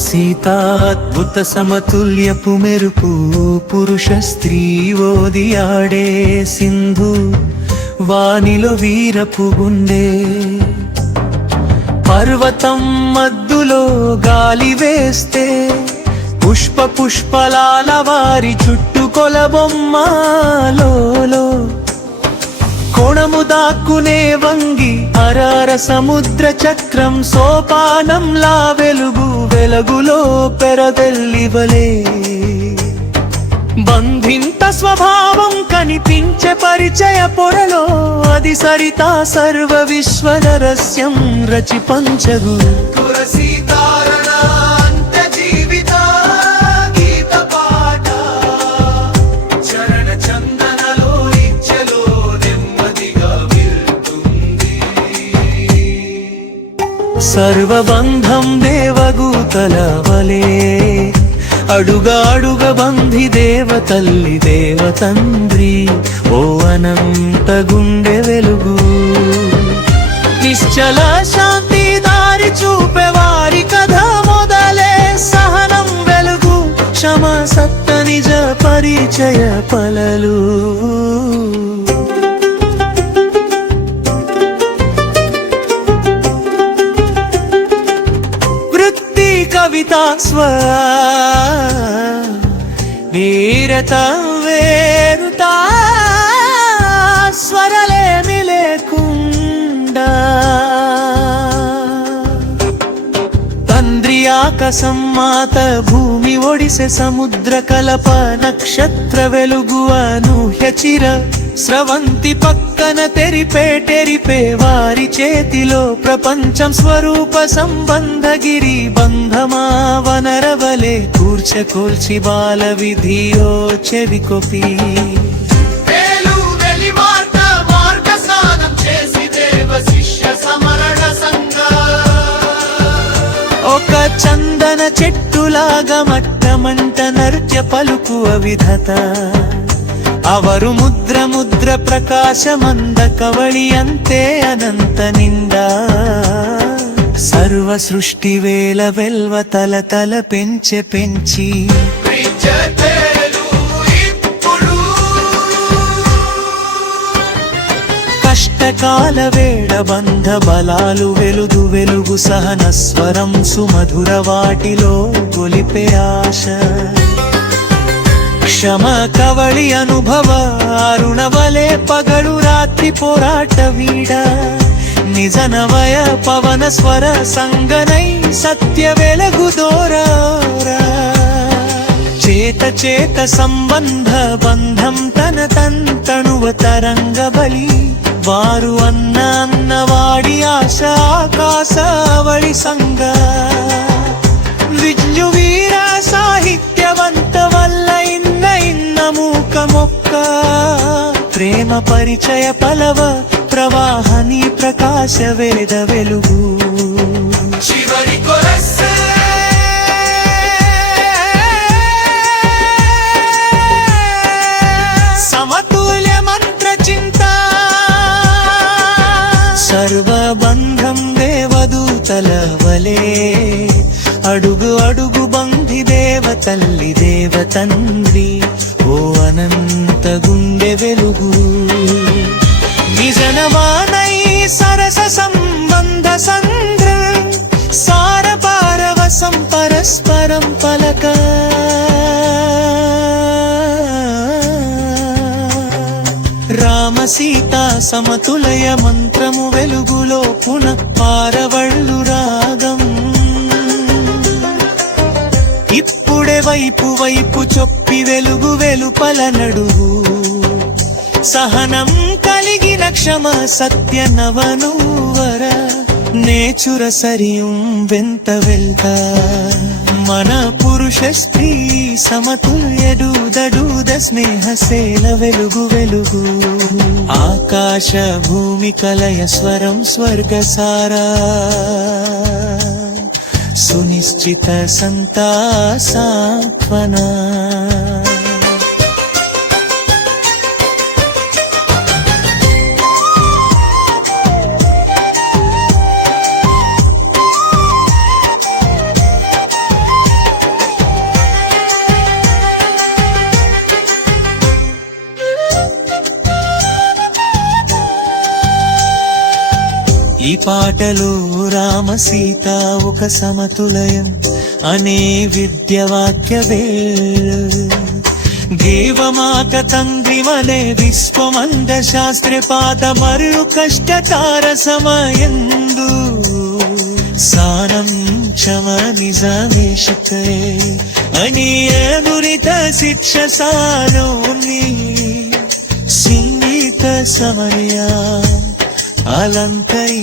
సీతాద్భుత సమతుల్యపు మెరుపు పురుష స్త్రీ ఓదియాడే సింధు వానిలో వీరపు గుండె పర్వతం మద్దులో గాలి వేస్తే పుష్పలాల వారి చుట్టూ కొలబొమ్మలో కోణము దాక్కునే వంగి అరార సముద్ర చక్రం సోపానంలా వెలుగులో పెరదెల్లివలే బంధింత స్వభావం కనిపించే పరిచయ పొరలో అది సరితా సర్వ విశ్వ రహస్యం రచి పంచగు సర్వబంధం దేవగూతల వలే అడుగాడుగ బంధి దేవతల్లి దేవతంద్రి ఓ అనంత గుండె వెలుగు నిశ్చల శాంతి దారి చూపే వారి కథ మొదలే సహనం వెలుగు క్షమ సత్త నిజ పరిచయ పలలు కవితా వీరత వేరుతా స్వరలేమి లేకుండా తంద్రి ఆకాశం మాత భూమి ఒడిసె సముద్ర కలప నక్షత్ర వెలుగు అనూహ్య చిర స్రవంతి పక్కన తెరిపే వారి చేతిలో ప్రపంచం స్వరూప సంబంధగిరి బంధమా వనరవలే కూర్చకోల్చి బాల విధియో చెవికొపి ఒక చందన చెట్టులాగా మట్టమంట నృత్య పలుకు అవిధత ಅವರು ಮುದ್ರ ಪ್ರಕಾಶಮಂದ ಕವಳಿ ಅಂತೆ ಅನಂತ ನಿಂದ ಸರ್ವ ಸೃಷ್ಟಿ ವೇಲ ವೆಲ್ವ ತಲ ಪೆಂಚಿ కష్టకాల వేడ బంధ బలాలు వెలుగు సహన స్వరం సుమధుర వాటిలో గొలిపే ఆశ ಕ್ಷಮ ಕವಳಿ ಅನುಭವ ಅರುಣವಲೆ ಪಗಳು ರಾತ್ರಿ ಪೋರಾಟ ವೀಡ ನಿಜನವಯ ಪವನ ಸ್ವರ ಸಂಗನೈ ಸತ್ಯ ಬೆಳಗು ದೋರ చేత సంబంధ బంధం తన తంతణువ తరంగ బలి వారు అన్నవాడి ఆశ ఆకాశవళి సంగ విజ్ఞు వీర సాహిత్యవంత వల్ల ఇన్న మూక మొక్క ప్రేమ పరిచయ పలవ ప్రవాహని ప్రకాశ వేద వెలుగు చివరి కొరస్సే సమతుల్య మంత్ర చింత సర్వబంధం దేవదూతల వలే అడుగు అడుగు బంధి దేవతల్లి దేవతంద్రి ఓ అనంత గుండె వెలుగు నిజనవానై సరస సంబంధ సంద్ర సార పారవసం పరస్పరం పలక రామ సీతా సమతులయ మంత్రము వెలుగులో పునః పారవళ్ళు రాగం ఇప్పుడే వైపు చొప్పి వెలుగు వెలుపల నడుగు సహనం కలిగిన క్షమ సత్య నవనూవర నేచుర సరియం వెంత వెళ్త మన పురుష స్త్రీ సమతుల్య దూద స్నేహ సేల వెలుగు వెలుగు ఆకాశ భూమి కలయ స్వరం స్వర్గ సారా సునిశ్చిత సంతా సాత్వనా ఈ పాటలో రామ సీత ఒక సమతులయం అనే విద్యవాక్య వేళ దేవమాత తండ్రివలే విశ్వమంద శాస్త్ర పాద మరియు కష్టతార సమయందు సారం క్షమ నిజమేషుకే అని దురిత శిక్ష సారోని సంగీత సమయ అలంకరించింది.